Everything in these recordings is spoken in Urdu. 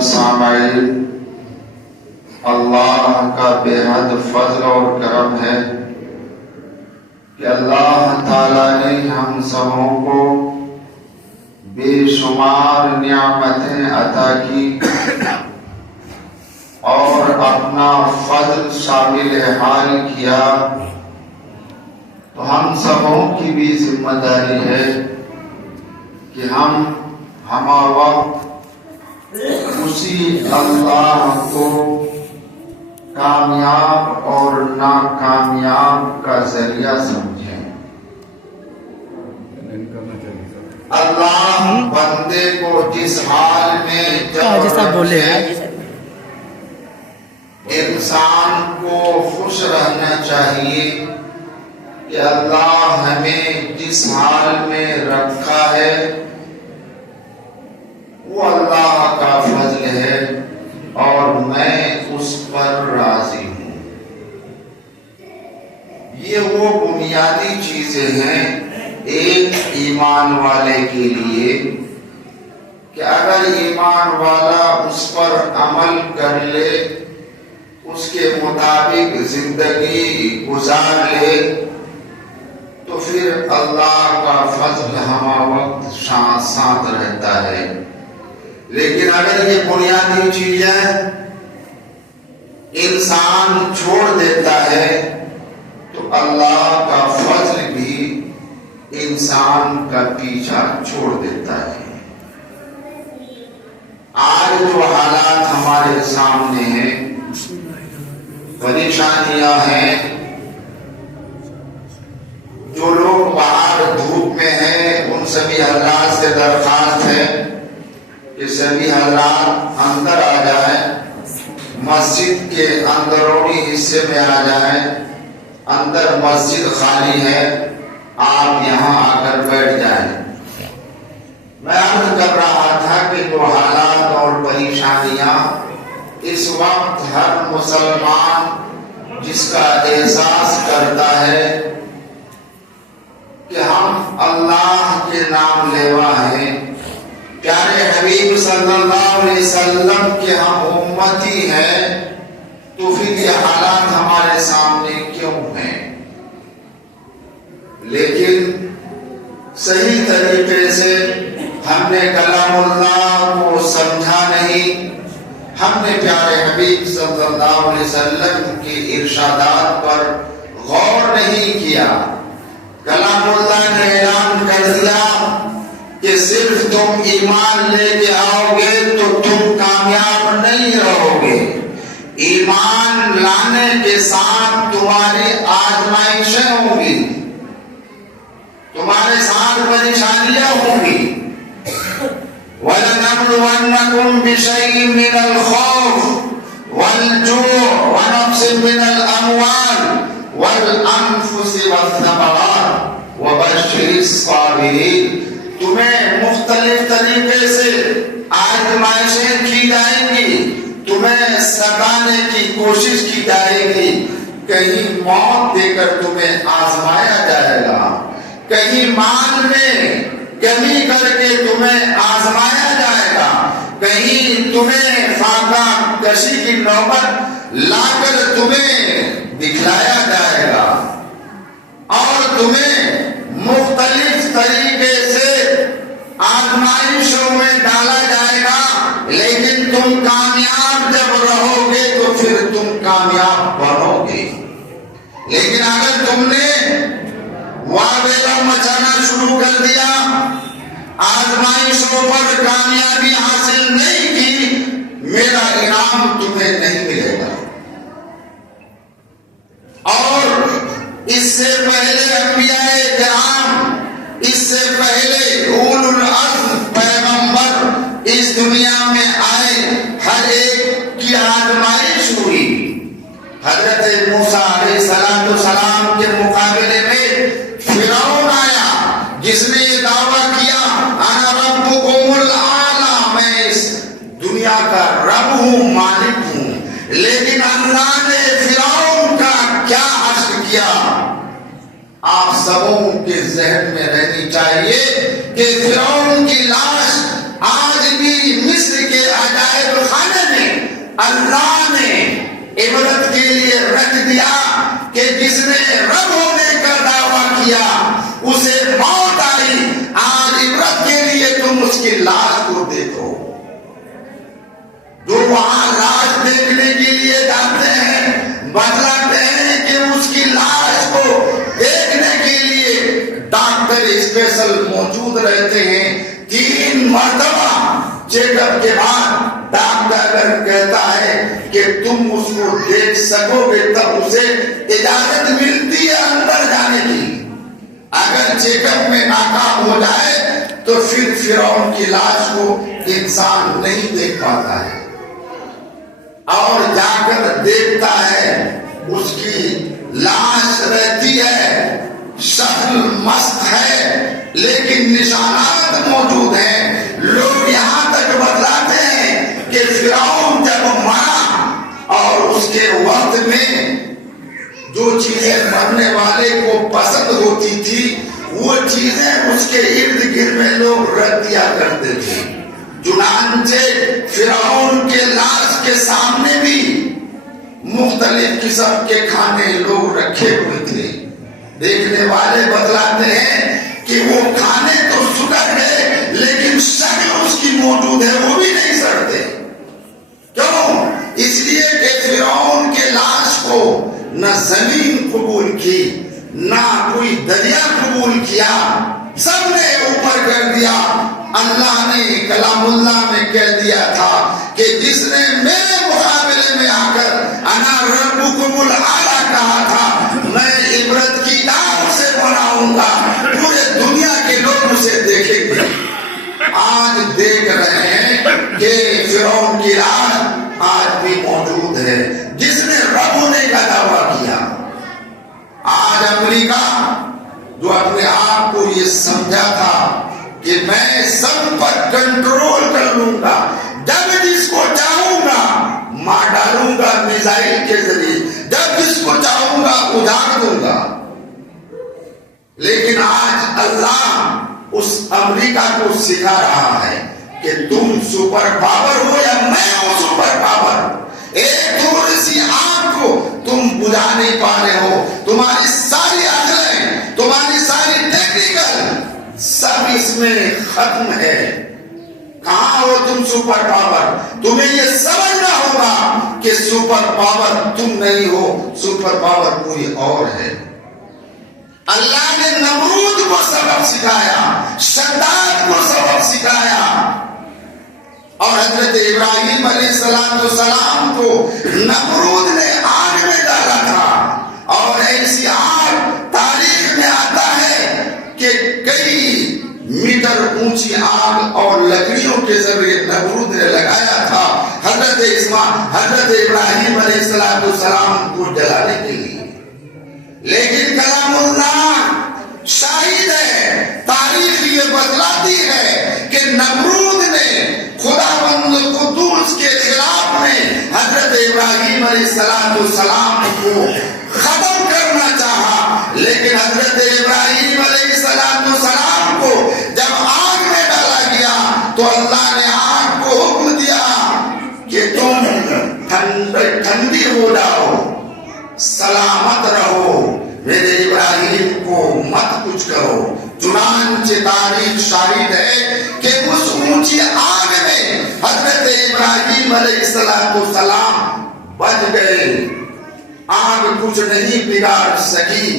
محترم سامعین، اللہ کا بے حد فضل اور کرم ہے کہ اللہ تعالیٰ نے ہم سبوں کو بے شمار نعمتیں عطا کی اور اپنا فضل شامل حال کیا، تو ہم سبوں کی بھی ذمہ داری ہے کہ ہم ہمہ وقت اسی اللہ کو کامیاب اور ناکامیاب کا ذریعہ سمجھیں۔ اللہ بندے کو جس حال میں جیسا بولے انسان کو خوش رہنا چاہیے کہ اللہ ہمیں جس حال میں رکھا ہے وہ اللہ کا فضل ہے اور میں اس پر راضی ہوں۔ یہ وہ بنیادی چیزیں ہیں ایک ایمان والے کے لیے کہ اگر ایمان والا اس پر عمل کر لے، اس کے مطابق زندگی گزار لے، تو پھر اللہ کا فضل ہمہ وقت ساتھ رہتا ہے۔ لیکن اگر یہ بنیادی چیزیں انسان چھوڑ دیتا ہے تو اللہ کا فضل بھی انسان کا پیچھا چھوڑ دیتا ہے۔ آج جو حالات ہمارے سامنے ہیں، پریشانیاں ہیں، جو لوگ باہر دھوپ میں ہیں ان سبھی حضرات سے درخواست ہے کہ سبھی حضرات اندر آ جائیں، مسجد کے اندرونی حصے میں آ جائیں، اندر مسجد خالی ہے، آپ یہاں آ کر بیٹھ جائیں۔ میں عرض کر رہا تھا کہ جو حالات اور پریشانیاں اس وقت ہر مسلمان جس کا احساس کرتا ہے کہ ہم اللہ کے نام لیوا ہیں، پیارے حبیب صلی اللہ علیہ وسلم کے ہم امتی ہیں، تو پھر یہ حالات ہمارے سامنے کیوں ہیں؟ لیکن صحیح طریقے سے ہم نے کلام اللہ کو سمجھا نہیں، ہم نے پیارے حبیب صلی اللہ علیہ وسلم کے ارشادات پر غور نہیں کیا۔ کلام اللہ نے اعلان کر دیا کہ صرف تم ایمان لے کے آؤ گے تو تم کامیاب نہیں رہو گے، ایمان لانے کے ساتھ تمہاری آزمائشیں ہوں گی، تمہارے ساتھ پریشانیاں ہوں گی۔ وَلَنَبْلُوَنَّكُمْ بِشَيْءٍ مِّنَ الْخَوْفِ وَالْجُوعِ وَنَقْصٍ مِّنَ الْأَمْوَالِ وَالْأَنفُسِ وَالثَّمَرَاتِ وَبَشِّرِ الصَّابِرِينَ۔ تمہیں مختلف طریقے سے آزمائشیں کی جائیں گی، تمہیں ستانے کی کوشش کی جائے گی، کہیں موت دے کر تمہیں آزمایا جائے گا، کہیں مال میں کمی کر کے تمہیں آزمایا جائے گا، کہیں تمہیں فاقہ کشی کی نوبت لا کر تمہیں دکھلایا جائے گا اور تمہیں مختلف طریقے سے آزمائشوں میں ڈالا جائے گا، لیکن تم کامیاب جب رہو گے تو پھر تم کامیاب بنو گے۔ لیکن اگر تم نے واویلا مچانا شروع کر دیا، آزمائشوں پر کامیابی حاصل نہیں کی، میرا انعام تمہیں نہیں ملے گا۔ اور اس سے پہلے انبیاء کرام، اس سے پہلے اولو العزم پیغمبر اس دنیا میں آئے، ہر ایک کی آزمائش ہوئی۔ حضرت موسیٰ علیہ السلام کے مقابلے میں فرعون آیا، جس نے یہ دعویٰ کیا انا ربکم الاعلی، میں اس دنیا کا رب ہوں، مالک ہوں۔ لیکن اللہ نے فرعون کا کیا حشر کیا؟ آپ سبوں کے ذہن میں رہنی چاہیے کہ فرعون کی لاش آج بھی مصر کے عجائب خانے اللہ نے عبرت کے لیے رکھ دیا کہ جس نے رب ہونے کا دعویٰ کیا اسے موت آئی. آج عبرت کے لیے تم اس کی لاش کو دیکھو. جو وہاں لاش دیکھنے کے لیے جاتے ہیں بتلاتے ہیں کہ اس کی لاش کو دیکھنے کے لیے ڈاکٹر اسپیشل موجود رہتے ہیں. 3 مرتبہ چیک اپ کے بعد ڈاکٹر اگر کہتا ہے کہ تم اس کو دیکھ سکو گے تب اسے اجازت ملتی ہے اندر جانے کی. اگر چیک اپ میں ناکام ہو جائے تو پھر فرعون کی لاش کو انسان نہیں دیکھ پاتا ہے. اور جا کر دیکھتا ہے اس کی لاش رہتی ہے, شکل مست ہے لیکن نشانات موجود ہیں. لوگ یہاں تک بتلاتے ہیں کہ فرعون جب مرا اور اس کے وقت میں جو چیزیں مرنے والے کو پسند ہوتی تھی وہ چیزیں اس کے ارد گرد میں لوگ رکھ دیا کرتے تھے. چنانچہ فرعون کے لاش کے سامنے بھی مختلف قسم کے کھانے لوگ رکھے ہوئے تھے. دیکھنے والے بتلاتے ہیں کہ وہ کھانے تو سکڑ گئے لیکن شکل اس کی موجود ہے, وہ بھی نہیں سڑتے. کیوں؟ اس لیے کہ فرعون کے لاش کو نہ زمین قبول کی نہ کوئی دریا قبول کیا, سب نے اوپر کر دیا. اللہ نے کلام اللہ میں کہہ دیا تھا کہ جس نے میرے مقابلے میں آ کر انا ربکم الاعلی کہا تھا میں عبرت کی نام سے بناؤں گا, پورے دنیا کے لوگ اسے دیکھیں گے. آج دیکھ رہے ہیں کہ فرعون کی لاش آج بھی موجود ہے جس نے رب ہونے کا دعویٰ کیا. آج امریکہ جو اپنے آپ کو یہ سمجھا تھا کہ میں سب پر کنٹرول کر لوں گا, جب جس کو چاہوں گا مار ڈالوں گا میزائل کے ذریعے, جب جس کو چاہوں گا اجاڑ دوں گا. لیکن آج اللہ اس امریکہ کو سکھا رہا ہے کہ تم سپر پاور ہو یا میں ہوں سپر پاور. ایک تھوڑی سی آگ کو تم بجھا نہیں پا رہے ہو. تمہاری ساری عقلیں, تمہاری ساری ٹیکنیکل سب اس میں ختم ہے. کہاں ہو تم سپر پاور؟ تمہیں یہ سمجھنا ہوگا کہ سپر پاور تم نہیں ہو, سپر پاور کوئی اور ہے. اللہ نے نمرود کو سبق سکھایا, شداد کو سبق سکھایا, اور حضرت ابراہیم علیہ السلام کو نمرود نے آگ میں ڈالا تھا. اور ایسی آگ تاریخ میں آتا ہے کہ کئی میٹر اونچی آگ اور لکڑیوں کے ذریعے نمرود نے لگایا تھا حضرت ابراہیم علیہ السلام کو جلانے کے لیے. لیکن کلام اللہ شاہد ہے, تاریخ یہ بتلاتی ہے کہ نمرود نے خداوند قدوس کے خلاف میں حضرت ابراہیم علیہ السلام کو ختم کرنا چاہا. لیکن حضرت ابراہیم علیہ السلام کو جب آگ میں ڈالا گیا تو اللہ نے آگ کو حکم دیا کہ تم ٹھنڈی ہو جاؤ, سلامت رہو, میرے ابراہیم کو مت کچھ کرو. چنانچہ تاریخ شاہد ہے کہ اس اونچی آگ میں حضرت ابراہیم علیہ السلام بچ گئے. آگ کچھ نہیں بگاڑ سکی.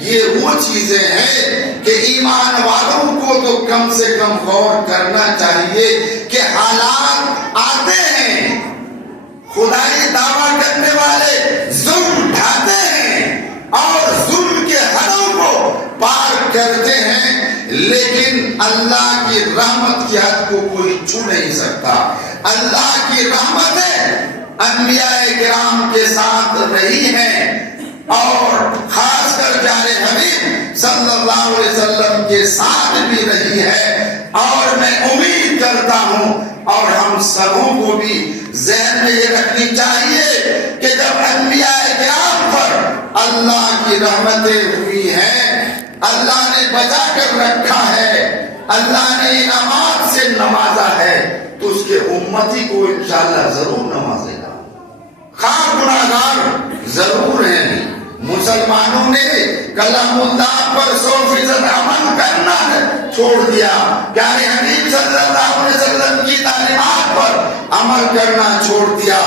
یہ وہ چیزیں ہیں کہ ایمان والوں کو تو کم سے کم غور کرنا چاہیے کہ حالات آتے ہیں, خدائی دعویٰ کرنے والے ظلم ڈھاتے ہیں اور ظلم کے حدوں کو پار کرتے ہیں, لیکن اللہ کی رحمت کی حد کو کوئی چھو نہیں سکتا. اللہ کی رحمتیں انبیاء کرام کے ساتھ رہی ہیں اور خاص کر پیارے حبیب صلی اللہ علیہ وسلم کے ساتھ بھی رہی ہے. اور میں امید کرتا ہوں اور ہم سبوں کو بھی ذہن میں یہ رکھنی چاہیے کہ جب انبیاء کرام پر اللہ کی رحمتیں ہوئی ہیں, اللہ نے بچا کر رکھا ہے, اللہ نے انعامات سے نوازا ہے تو اس کے امتی کو انشاءاللہ ضرور نوازے گا. خواہ گناہگار ضرور ہیں. مسلمانوں نے کلام اللہ پر 100% عمل کرنا چھوڑ دیا. پیارے حبیب صلی اللہ علیہ وسلم کی تعلیمات پر عمل کرنا چھوڑ دیا.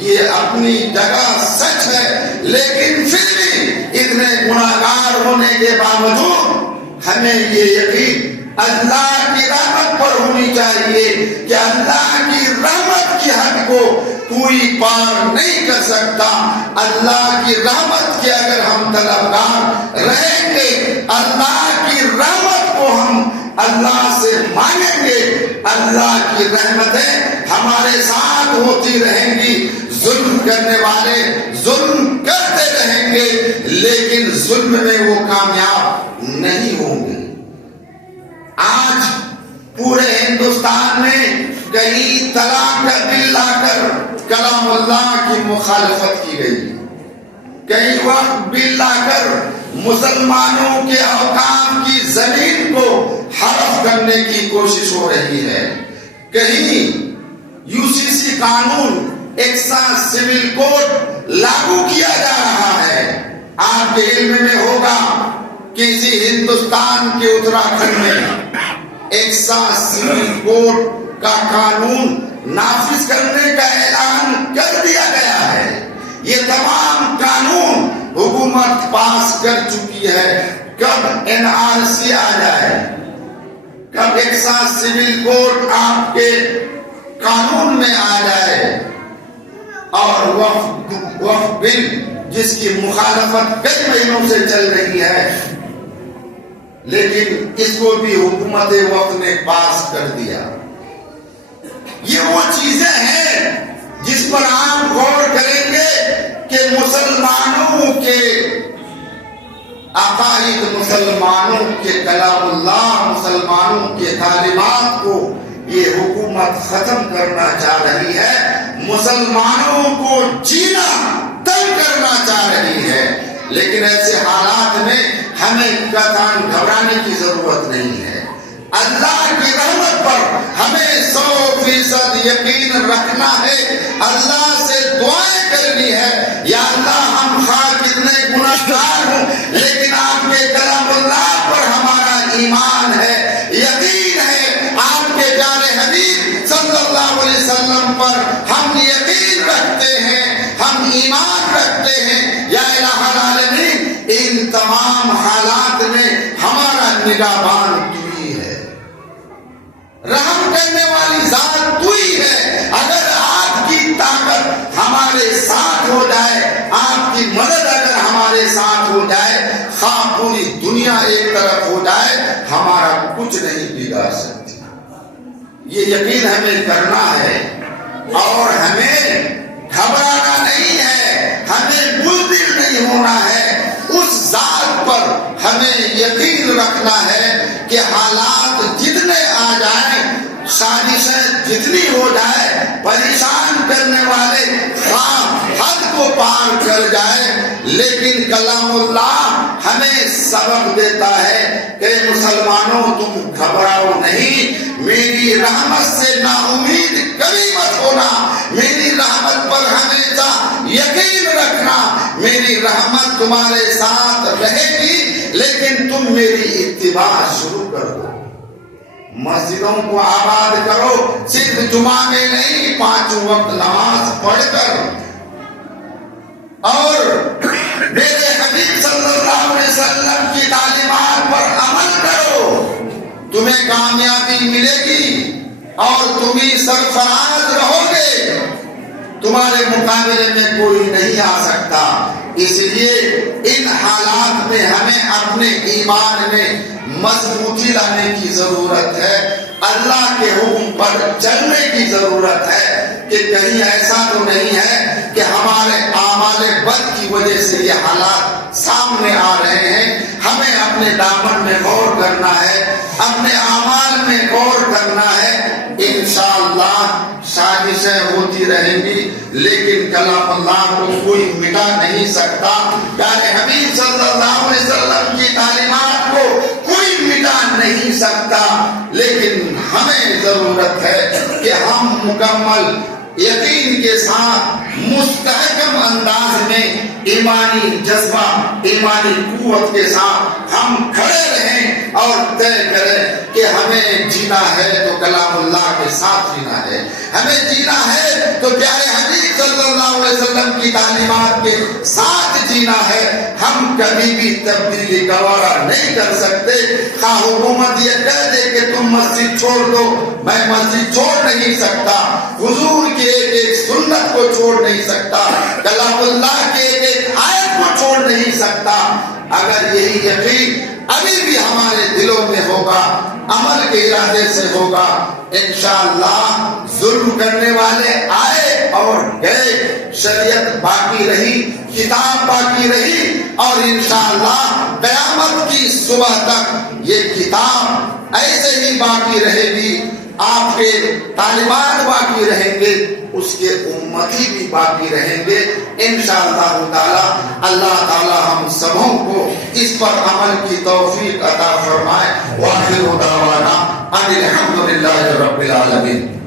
یہ اپنی جگہ سچ ہے، لیکن پھر بھی اتنے گناہگار ہونے کے باوجود ہمیں یہ یقین اللہ کی رحمت پر ہونی چاہیے کہ اللہ کی رحمت کی حد کو کوئی پار نہیں کر سکتا. اللہ کی رحمت کے اگر ہم طلبگار رہیں گے، اللہ کی رحمت کو ہم اللہ سے مانگیں گے، اللہ کی رحمتیں ہمارے ساتھ ہوتی رہیں گی. ظلم کرنے والے ظلم کرتے رہیں گے، لیکن ظلم میں وہ کامیاب نہیں ہوں گے. آج پورے ہندوستان میں کئی طلاق کا بل لا کر کلام اللہ کی مخالفت کی گئی. کئی وقت بل لا کر مسلمانوں کے حکام کی زمین کو حرف کرنے کی کوشش ہو رہی ہے. کہیں UCC قانون ایکسائز سول کوڈ لاگو کیا جا رہا ہے. آپ کے علم میں ہوگا کسی ہندوستان کے اتراکھنڈ میں ایکسائز سول کوڈ کا قانون نافذ کرنے کا اعلان کر دیا گیا ہے. یہ تمام قانون حکومت پاس کر چکی ہے. کب NRC آ جائے، کب ایکسائز سول کوڈ آپ کے قانون میں آ جائے اور وقف بل جس کی مخالفت کئی مہینوں سے چل رہی ہے، لیکن اس کو بھی حکومت وقت نے پاس کر دیا. یہ وہ چیزیں ہیں جس پر آپ غور کریں گے کہ مسلمانوں کے عقائد، مسلمانوں کے کلام اللہ، مسلمانوں کے تعلیمات کو یہ حکومت ختم کرنا چاہ رہی ہے. مسلمانوں کو جینا تنگ کرنا چاہ رہی ہے. لیکن ایسے حالات میں ہمیں قطعاً گھبرانے کی ضرورت نہیں ہے. اللہ کی رحمت پر ہمیں 100% یقین رکھنا ہے. اللہ سے دعائیں کرنی ہے، یا اللہ ہم خواہ کتنے گناہگار ہوں، لیکن آپ کے کلام اللہ پر ہمارا ایمان ہے، یقین ہے. آپ کے پیارے حبیب صلی اللہ علیہ وسلم پر ہم یقین رکھتے ہیں، ہم ایمان رکھتے ہیں. یا الہ العالمین، ان تمام حالات میں ہمارا نگہبان تو ہی ہے، رحم کرنے والی ذات تو ہی ہے. اگر آپ کی طاقت ہمارے ساتھ ہو جائے، آپ کی مدد اگر ہمارے ساتھ ہو جائے، خواہ پوری دنیا ایک طرف ہو جائے، ہمارا کچھ نہیں بگاڑ سکتی. یہ یقین ہمیں کرنا ہے اور ہمیں گھبرانا نہیں ہے، ہمیں بزدل نہیں ہونا ہے. اس ذات پر ہمیں یقین رکھنا ہے کہ حالات جتنے آ جائیں، سازشیں جتنی ہو جائے، پریشان کرنے والے حد کو پار کر جائے، لیکن کلام اللہ ہمیں سبق دیتا ہے کہ مسلمانوں تم گھبراؤ نہیں، میری رحمت سے نا امید کبھی مت ہونا، میری رحمت پر ہمیشہ یقین رکھنا. میری رحمت تمہارے ساتھ رہے گی، لیکن تم میری اتباع شروع کر دو. مسجدوں کو آباد کرو، صرف جمعہ میں نہیں، 5 وقت نماز پڑھ کر. اور میرے حبیب صلی اللہ علیہ وسلم کی تعلیمات پر عمل کرو، تمہیں کامیابی ملے گی اور تم ہی سرفراز رہو گے. تمہارے مقابلے میں کوئی نہیں آ سکتا. اس لیے ان حالات میں ہمیں اپنے ایمان میں مضبوطی لانے کی ضرورت ہے. اللہ کے حکم پر چلنے کی ضرورت ہے کہ کہیں ایسا تو نہیں ہے کہ ہمارے اعمال بد کی وجہ سے یہ حالات سامنے آ رہے ہیں. ہمیں اپنے دامن میں غور کرنا ہے، اپنے اعمال میں غور کرنا ہے. انشاءاللہ سازشیں ہوتی رہیں گی، لیکن کلام اللہ کو کوئی مٹا نہیں سکتا. پیارے حبیب صلی اللہ علیہ وسلم کی تعلیمات کو کوئی مٹا نہیں سکتا. ضرورت ہے کہ ہم مکمل یقین کے ساتھ مستحکم انداز میں ایمانی جذبہ، ایمانی قوت کے ساتھ ہم کھڑے رہیں اور طے کریں کہ ہمیں جینا ہے تو کلام اللہ کے ساتھ جینا ہے، ہمیں جینا ہے تو پیارے حبیب صلی اللہ علیہ وسلم کی تعلیمات کے ساتھ جینا ہے۔ ہم کبھی بھی تبدیلی گوارا نہیں کر سکتے۔ خواہ حکومت یہ کہہ دے کہ تم مسجد چھوڑ دو، میں مسجد چھوڑ نہیں سکتا، حضور کی ایک ایک سنت کو چھوڑ نہیں سکتا، کلام اللہ کے ایک ایک آیت کو چھوڑ نہیں سکتا۔ اگر یہی یقین ابھی بھی ہمارے دلوں میں ہوگا، عمل کے ارادے سے ہوگا، انشاءاللہ ظلم کرنے والے آئے اور گئے، شریعت باقی رہی، کتاب باقی رہی، اور انشاءاللہ قیامت کی صبح تک یہ کتاب ایسے ہی باقی رہے گی، آپ کے تعلیمات باقی رہیں گے، اس کے امتی بھی باقی رہیں گے انشاءاللہ تعالی۔ اللہ تعالی ہم سبوں کو اس پر عمل کی توفیق عطا فرمائے۔ وآخر دعوانا ان الحمدللہ رب العالمین۔